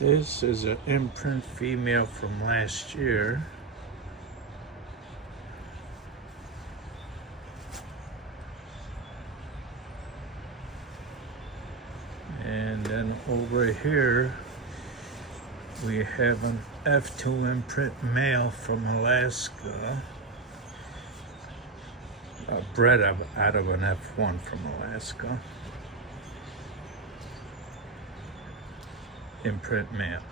This is an imprint female from last year. And then over here, we have an F2 imprint male from Alaska. Bred out of an F1 from Alaska. Imprint male.